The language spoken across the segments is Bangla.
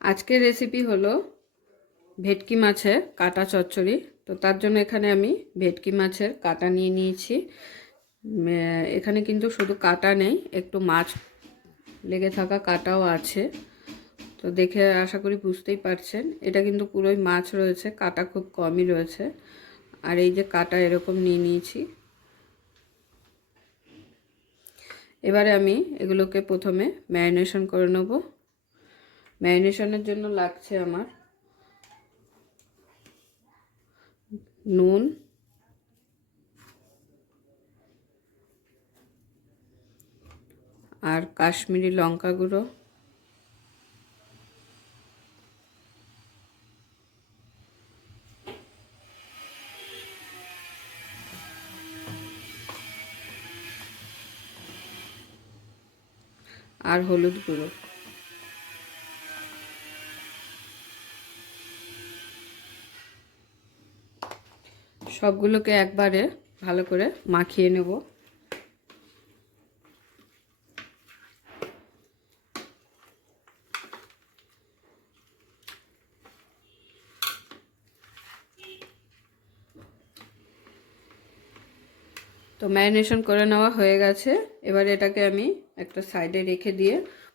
আজকের রেসিপি হলো ভেটকি মাছের কাটা চচ্চড়ি। তো তার জন্য এখানে আমি ভেটকি মাছের কাটা নিয়ে নিয়েছি। এখানে কিন্তু শুধু কাটা নেই, একটু মাছ লেগে থাকা কাটাও আছে। তো দেখে আশা করি বুঝতেই পারছেন, এটা কিন্তু পুরোই মাছ রয়েছে, কাটা খুব কমই রয়েছে। আর এই যে কাটা এরকম নিয়ে নিয়েছি। এবারে আমি এগুলোকে প্রথমে ম্যারিনেশন করে নেব। ম্যারিনেশনের জন্য লাগছে আমার নুন, আর কাশ্মীরি লঙ্কা গুঁড়ো, আর হলুদ গুঁড়ো। সবগুলোকে একবারে ভালো করে মাখিয়ে নেব। তো ম্যারিনেশন করে নেওয়া হয়ে গেছে। এবার এটাকে আমি একটা সাইডে রেখে দিয়ে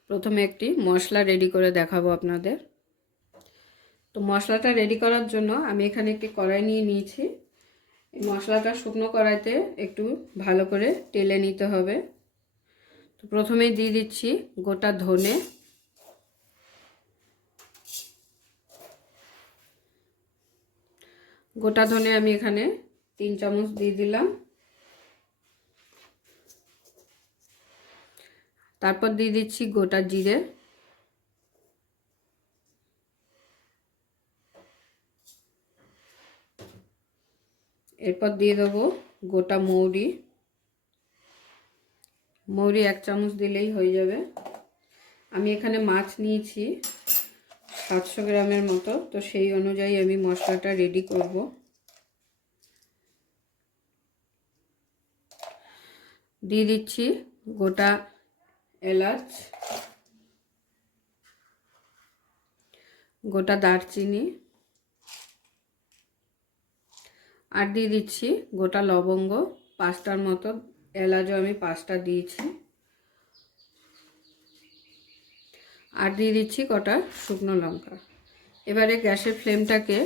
প্রথমে একটি মশলা রেডি করে দেখাবো আপনাদের। তো মশলাটা রেডি করার জন্য আমি এখানে একটি কড়াই নিয়ে নিয়েছি। এই মশলাটা শুকনো কড়াইতে একটু ভালো করে টেলে নিতে হবে। তো প্রথমেই দিয়ে দিচ্ছি গোটা ধনে, গোটা ধনে আমি এখানে 3 চামচ দিয়ে দিলাম। তারপর দিয়ে দিচ্ছি গোটা জিরে, এরপর দিয়ে দেবো গোটা মৌরি। মৌরি 1 চামচ দিলেই হয়ে যাবে। আমি এখানে মাছ নিয়েছি 700 গ্রামের মতো, তো সেই অনুযায়ী আমি মশলাটা রেডি করব। দিয়ে দিচ্ছি গোটা এলাচ, গোটা দারচিনি, আর দিয়ে দিচ্ছি গোটা লবঙ্গ 5টার মতো। এলাচও আমি 5টা দিয়েছি। আর দিয়ে দিচ্ছি কটা শুকনো লঙ্কা। এবারে গ্যাসের ফ্লেমটাকে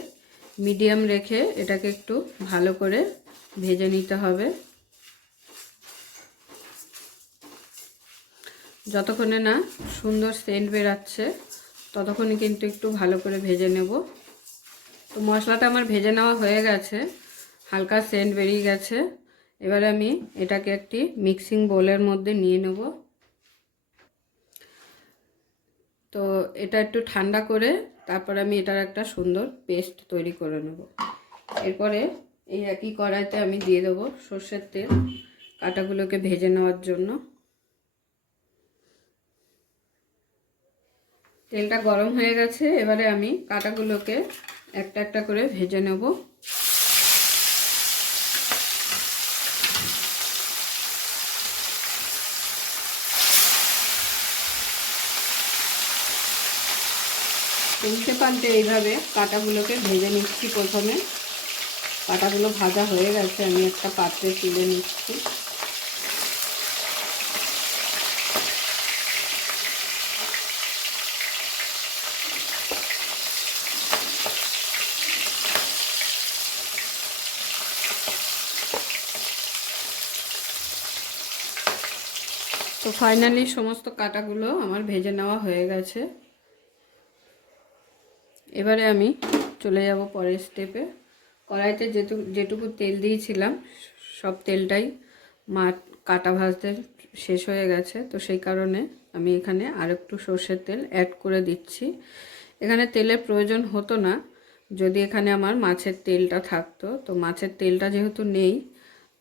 মিডিয়াম রেখে এটাকে একটু ভালো করে ভেজে নিতে হবে। যতক্ষণে না সুন্দর সেন্ট বেরাচ্ছে ততক্ষণই কিন্তু একটু ভালো করে ভেজে নেব। তো মশলাটা আমার ভেজে নেওয়া হয়ে গেছে, হালকা সেন্ট বেরিয়ে গেছে। এবারে আমি এটাকে একটি মিক্সিং বোলের মধ্যে নিয়ে নেব। তো এটা একটু ঠান্ডা করে তারপর আমি এটার একটা সুন্দর পেস্ট তৈরি করে নেব। এরপরে এই একই কড়াইতে আমি দিয়ে দেবো সর্ষের তেল কাটাগুলোকে ভেজে নেওয়ার জন্য। তেলটা গরম হয়ে গেছে, এবারে আমি কাটাগুলোকে একটা একটা করে ভেজে নেব। উল্টে পাল্টে এইভাবে কাটাগুলোকে ভেজে নিচ্ছি। প্রথমে কাটাগুলো ভাজা হয়ে গেছে, আমি একটা পাত্রে তুলে নিচ্ছি। তো ফাইনালি সমস্ত কাটাগুলো আমার ভেজে নেওয়া হয়ে গেছে। এবারে আমি চলে যাব পরের স্টেপে। কড়াইতে যেটুকু তেল দিয়েছিলাম সব তেলটাই কাটা ভাজতে শেষ হয়ে গেছে। তো সেই কারণে আমি এখানে আর একটু সর্ষের তেল অ্যাড করে দিচ্ছি। এখানে তেলের প্রয়োজন হতো না যদি এখানে আমার মাছের তেলটা থাকতো। তো মাছের তেলটা যেহেতু নেই,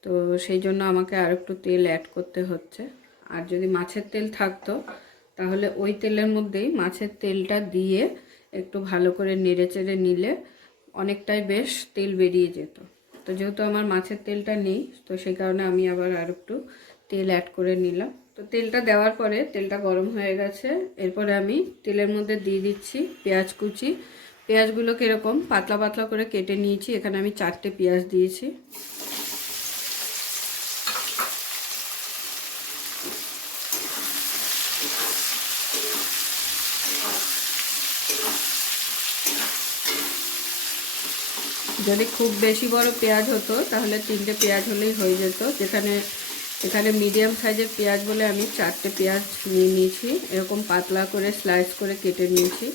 তো সেই জন্য আমাকে আর একটু তেল অ্যাড করতে হচ্ছে। আর যদি মাছের তেল থাকতো তাহলে ওই তেলের মধ্যেই মাছের তেলটা দিয়ে একটু ভালো করে নেড়ে চেড়ে নিলে অনেকটাই বেশ তেল বেরিয়ে যেত। তো যেহেতু আমার মাছের তেলটা নেই, তো সেই কারণে আমি আবার আর একটু তেল অ্যাড করে নিলাম। তো তো তেলটা দেওয়ার পরে তেলটা গরম হয়ে গেছে। এরপরে আমি তেলের মধ্যে দিয়ে দিচ্ছি পেঁয়াজ কুচি। পেঁয়াজগুলোকে এরকম পাতলা পাতলা করে কেটে নিয়েছি। এখানে আমি 4টে পেঁয়াজ দিয়েছি। যদি খুব বেশি বড় পেঁয়াজ হতো তাহলে 3টে পেঁয়াজ হলেই হয়ে যেত। এখানে মিডিয়াম সাইজের পেঁয়াজ বলে আমি 4টে পেঁয়াজ নিয়ে নিয়েছি। এরকম পাতলা করে স্লাইস করে কেটে নিয়েছি।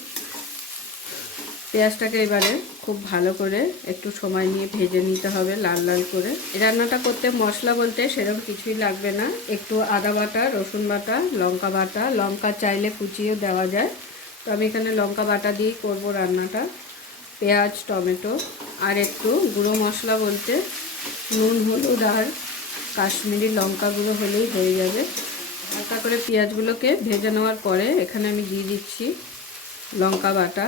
পেঁয়াজটাকে এবারে খুব ভালো করে একটু সময় নিয়ে ভেজে নিতে হবে লাল লাল করে। এই রান্নাটা করতে মশলা বলতে সেরকম কিছুই লাগবে না। একটু আদা বাটা, রসুন বাটা, লঙ্কা বাটা, লঙ্কা চাইলে কুচিয়েও দেওয়া যায়। তো আমি এখানে লঙ্কা বাটা দিয়েই করবো রান্নাটা। পেঁয়াজ, টমেটো আর একটু গুঁড়ো মশলা বলতে নুন, হলুদ আর কাশ্মীরি লঙ্কা গুঁড়ো হলেই হয়ে যাবে। হালকা করে পেঁয়াজগুলোকে ভেজে নেওয়ার পরে এখানে আমি দিয়ে দিচ্ছি লঙ্কা বাটা।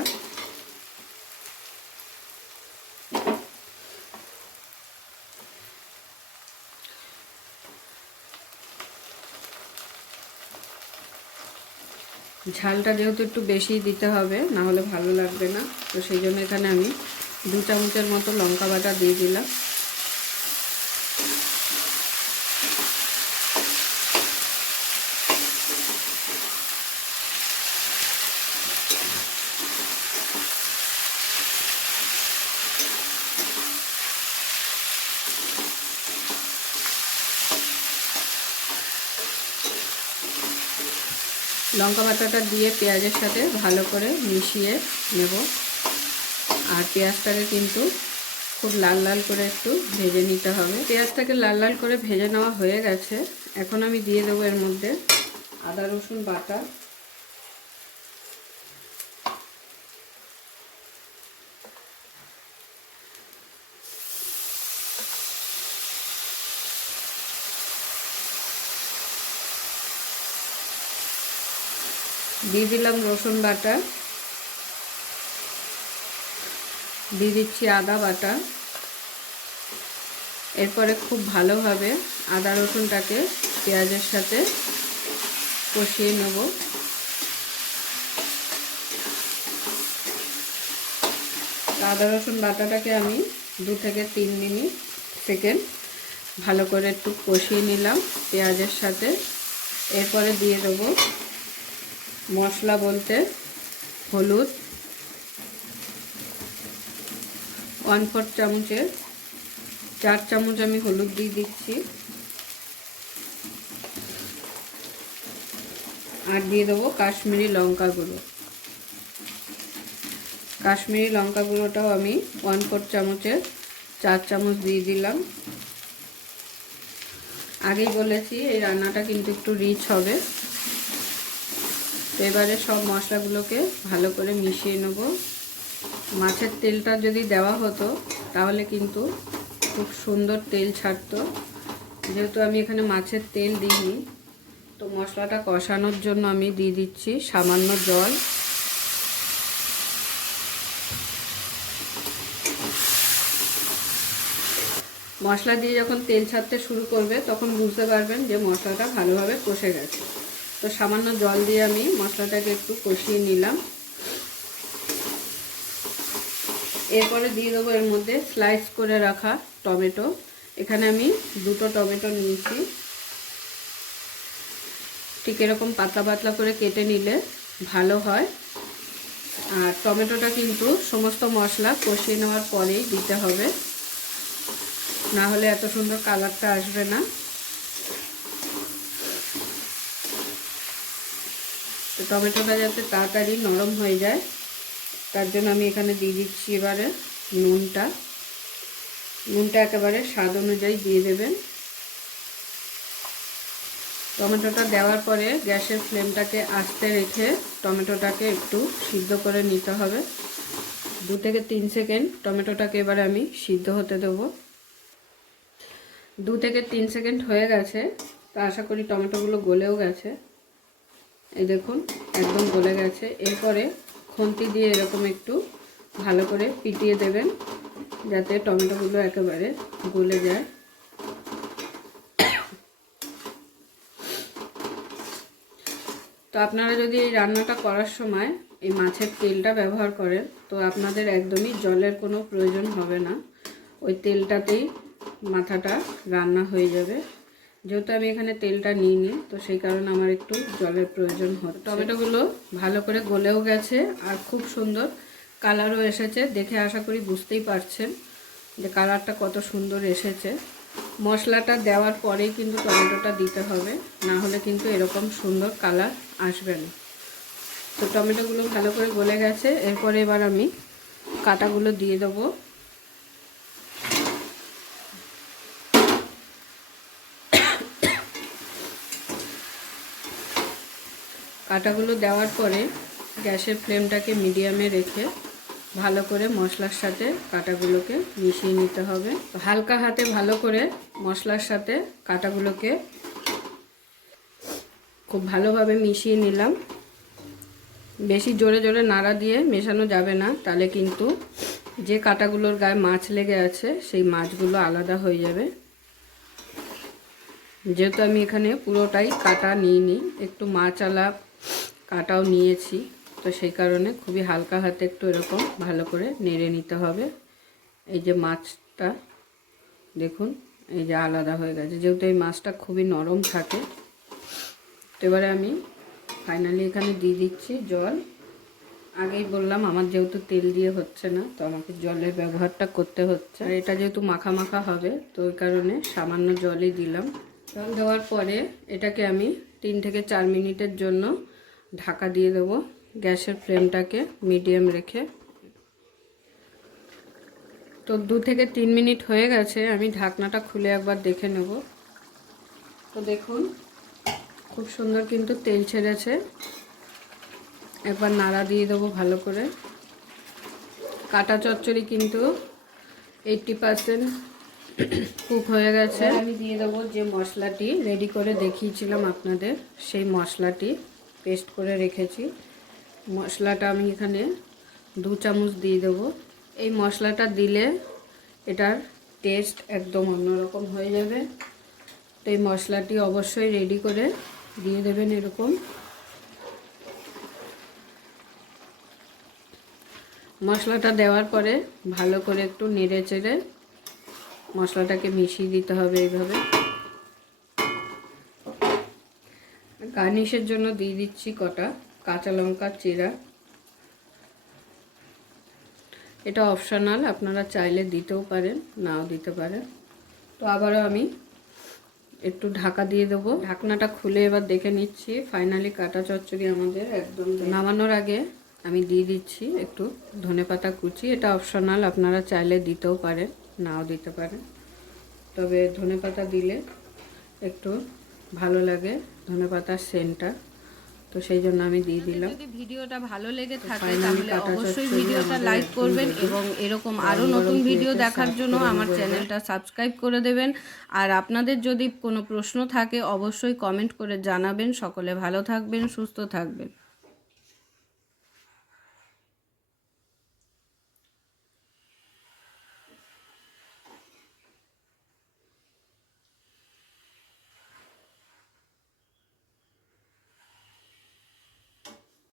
ঝালটা যেহেতু একটু বেশি দিতে হবে, না হলে ভালো লাগবে না। তো সেই জন্য এখানে আমি 2 চামচের মতো লঙ্কা বাটা দিয়ে দিলাম। লঙ্কা বাটাটা দিয়ে পেঁয়াজের সাথে ভালো করে মিশিয়ে নেব। আর পেঁয়াজটাকে কিন্তু খুব লাল লাল করে একটু ভেজে নিতে হবে। পেঁয়াজটাকে লাল লাল করে ভেজে নেওয়া হয়ে গেছে। এখন আমি দিয়ে দেবো এর মধ্যে আদা রসুন বাটা। দিয়ে দিলাম রসুন বাটা, দিয়ে দিচ্ছি আদা বাটা। এরপরে খুব ভালোভাবে আদা রসুনটাকে পেঁয়াজের সাথে কষিয়ে নেব। আদা রসুন বাটাটাকে আমি 2 থেকে 3 সেকেন্ড ভালো করে একটু কষিয়ে নিলাম পেঁয়াজের সাথে। এরপরে দিয়ে দেবো মশলা বলতে হলুদ 1/4 চামচের 4 চামচ আমি হলুদ দিয়ে দিচ্ছি। আর দিয়ে দেবো কাশ্মীরি লঙ্কা গুঁড়ো। কাশ্মীরি লঙ্কা গুঁড়োটাও আমি 1/4 চামচের 4 চামচ দিয়ে দিলাম। আগেই বলেছি এই রান্নাটা কিন্তু একটু রিচ হবে। তো এবারে সব মশলাগুলোকে ভালো করে মিশিয়ে নেব। মাছের তেলটা যদি দেওয়া হতো তাহলে কিন্তু খুব সুন্দর তেল ছাড়তো। যেহেতু আমি এখানে মাছের তেল দিইনি, তো মশলাটা কষানোর জন্য আমি দিয়ে দিচ্ছি সামান্য জল। মশলা দিয়ে যখন তেল ছাড়তে শুরু করবে তখন বুঝতে পারবেন যে মশলাটা ভালোভাবে কষে গেছে। তো সামান্য জল দিয়ে আমি মশলাটাকে একটু কষিয়ে নিলাম। এরপরে দিয়ে দেবো এর মধ্যে স্লাইস করে রাখা টমেটো। এখানে আমি 2টো টমেটো নিয়েছি। ঠিক এরকম পাতলা পাতলা করে কেটে নিলে ভালো হয়। আর টমেটোটা কিন্তু সমস্ত মশলা কষিয়ে নেওয়ার পরেই দিতে হবে, না হলে এত সুন্দর কালারটা আসবে না। তো টমেটোটা যাতে তাড়াতাড়ি নরম হয়ে যায় তার জন্য আমি এখানে দিয়ে দিচ্ছি এবারে নুনটা একেবারে স্বাদ অনুযায়ী দিয়ে দেবেন। টমেটোটা দেওয়ার পরে গ্যাসের ফ্লেমটাকে আস্তে রেখে টমেটোটাকে একটু সিদ্ধ করে নিতে হবে। 2 থেকে 3 সেকেন্ড টমেটোটাকে এবারে আমি সিদ্ধ হতে দেব। 2 থেকে 3 সেকেন্ড হয়ে গেছে। তো আশা করি টমেটোগুলো গলেও গেছে। এই দেখুন একদম গলে গেছে। এরপরে খুন্তি দিয়ে এরকম একটু ভালো করে পিটিয়ে দেবেন যাতে টমেটোগুলো একেবারে গলে যায়। তো আপনারা যদি এই রান্নাটা করার সময় এই মাছের তেলটা ব্যবহার করেন তো আপনাদের একদমই জলের কোনো প্রয়োজন হবে না, ওই তেলটাতেই মাথাটা রান্না হয়ে যাবে। যেহেতু আমি এখানে তেলটা নিইনি তো সেই কারণে আমার একটু জলের প্রয়োজন হচ্ছে। টমেটোগুলো ভালো করে গলেও গেছে আর খুব সুন্দর কালারও এসেছে, দেখে আশা করি বুঝতেই পারছেন যে কালারটা কত সুন্দর এসেছে। মশলাটা দেওয়ার পরেই কিন্তু টমেটোটা দিতে হবে, না হলে কিন্তু এরকম সুন্দর কালার আসবে না। তো টমেটোগুলো ভালো করে গলে গেছে, এরপরে এবার আমি কাটাগুলো দিয়ে দেবো। কাটাগুলো দেওয়ার পরে গ্যাসের ফ্লেমটাকে মিডিয়ামে রেখে ভালো করে মশলার সাথে কাটাগুলোকে মিশিয়ে নিতে হবে। হালকা হাতে ভালো করে মশলার সাথে কাটাগুলোকে খুব ভালোভাবে মিশিয়ে নিলাম। বেশি জোরে জোরে নাড়া দিয়ে মেশানো যাবে না, তাহলে কিন্তু যে কাটাগুলোর গায়ে মাছ লেগে আছে সেই মাছগুলো আলাদা হয়ে যাবে। যেহেতু আমি এখানে পুরোটাই কাটা নিইনি, একটু মাছালা কাটাও নিয়েছি, তো সেই কারণে খুবই হালকা হাতে একটু এরকম ভালো করে নেড়ে নিতে হবে। এই যে মাছটা দেখুন এই যে আলাদা হয়ে গেছে, যেহেতু এই মাছটা খুবই নরম থাকে। তো এবারে আমি ফাইনালি এখানে দিয়ে দিচ্ছি জল। আগেই বললাম আমার যেহেতু তেল দিয়ে হচ্ছে না তো আমাকে জলের ব্যবহারটা করতে হচ্ছে, আর এটা যেহেতু মাখা মাখা হবে তো ওই কারণে সামান্য জলই দিলাম। জল দেওয়ার পরে এটাকে আমি 3 থেকে 4 মিনিটের জন্য ঢাকা দিয়ে দেবো, গ্যাসের ফ্লেমটাকে মিডিয়াম রেখে। তো 2 থেকে 3 মিনিট হয়ে গেছে, আমি ঢাকনাটা খুলে একবার দেখে নেব। তো দেখুন খুব সুন্দর কিন্তু তেল ছেড়েছে। একবার নাড়া দিয়ে দেবো ভালো করে। কাটা চচ্চড়ি কিন্তু 80% কুক হয়ে গেছে। আমি দিয়ে দেবো যে মশলাটি রেডি করে দেখিয়েছিলাম আপনাদের, সেই মশলাটি পেস্ট করে রেখেছি। মশলাটা আমি এখানে 2 চামচ দিয়ে দেবো। এই মশলাটা দিলে এটার টেস্ট একদম অন্যরকম হয়ে যাবে। তো এই মশলাটি অবশ্যই রেডি করে দিয়ে দেবেন এরকম। মশলাটা দেওয়ার পরে ভালো করে একটু নেড়ে চেড়ে মশলাটাকে মিশিয়ে দিতে হবে এইভাবে। গার্নিশের জন্য দিয়ে দিচ্ছি কটা কাঁচা লঙ্কা চিরা। এটা অপশনাল, আপনারা চাইলে দিতেও পারেন নাও দিতে পারেন। তো আবারও আমি একটু ঢাকা দিয়ে দেবো। ঢাকনাটা খুলে এবার দেখে নিচ্ছি। ফাইনালি কাটা চচ্চড়ি আমাদের একদম নামানোর আগে আমি দিয়ে দিচ্ছি একটু ধনেপাতা কুচি। এটা অপশনাল, আপনারা চাইলে দিতেও পারেন নাও দিতে পারেন, তবে ধনেপাতা দিলে একটু ভালো লাগে ধনেপাতার সেন্টটা, তো সেই জন্য আমি দিয়ে দিলাম। যদি ভিডিওটা ভালো লেগে থাকে তাহলে অবশ্যই ভিডিওটা লাইক করবেন এবং এরকম আরও নতুন ভিডিও দেখার জন্য আমার চ্যানেলটা সাবস্ক্রাইব করে দেবেন। আর আপনাদের যদি কোনো প্রশ্ন থাকে অবশ্যই কমেন্ট করে জানাবেন। সকলে ভালো থাকবেন, সুস্থ থাকবেন।